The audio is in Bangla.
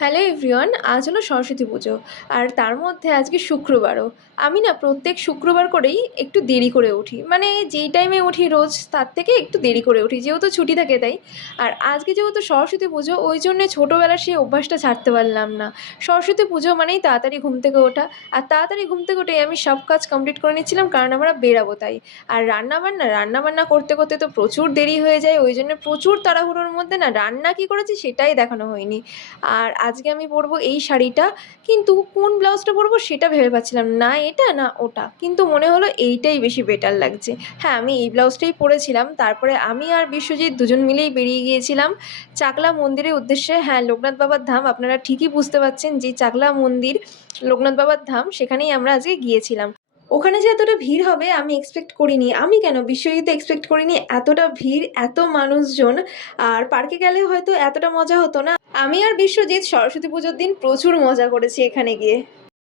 হ্যালো এভরিওয়ান, আজ হলো সরস্বতী পুজো। আর তার মধ্যে আজকে শুক্রবারও। আমি না প্রত্যেক শুক্রবার করেই একটু দেরি করে উঠি, মানে যেই টাইমে উঠি রোজ তার থেকে একটু দেরি করে উঠি, যেহেতু ছুটি থাকে তাই। আর আজকে যেহেতু সরস্বতী পুজো, ওই জন্যে ছোটোবেলার সেই অভ্যাসটা ছাড়তে পারলাম না। সরস্বতী পুজো মানেই তাড়াতাড়ি ঘুম থেকে ওঠা, আর তাড়াতাড়ি ঘুম থেকে উঠেই আমি সব কাজ কমপ্লিট করে নিচ্ছিলাম, কারণ আমরা বেরাবো তাই। আর রান্নাবান্না করতে করতে তো প্রচুর দেরি হয়ে যায়, ওই জন্য প্রচুর তাড়াহুড়োর মধ্যে না রান্না কী করেছি সেটাই দেখানো হয়নি। আর আজকে আমি পরবো এই শাড়িটা, কিন্তু কোন ব্লাউজটা পরবো সেটা ভেবে পাচ্ছিলাম না, এটা না ওটা, কিন্তু মনে হলো এইটাই বেশি বেটার লাগছে। হ্যাঁ, আমি এই ব্লাউজটাই পরেছিলাম। তারপরে আমি আর বিশ্বজিৎ দুজন মিলেই বেরিয়ে গিয়েছিলাম চাকলা মন্দিরের উদ্দেশ্যে। হ্যাঁ, লোকনাথ বাবার ধাম, আপনারা ঠিকই বুঝতে পারছেন, যে চাকলা মন্দির লোকনাথ বাবার ধাম, সেখানেই আমরা আজকে গিয়েছিলাম। ওখানে যে এতটা ভিড় হবে আমি এক্সপেক্ট করিনি, আমি কেন বিশ্বজিৎ এক্সপেক্ট করিনি এতটা ভিড়, এত মানুষজন। আর পার্কে গেলে হয়তো এতটা মজা হতো না। আমি আর বিশ্বজিৎ সরস্বতী পুজোর দিন প্রচুর মজা করেছি এখানে গিয়ে।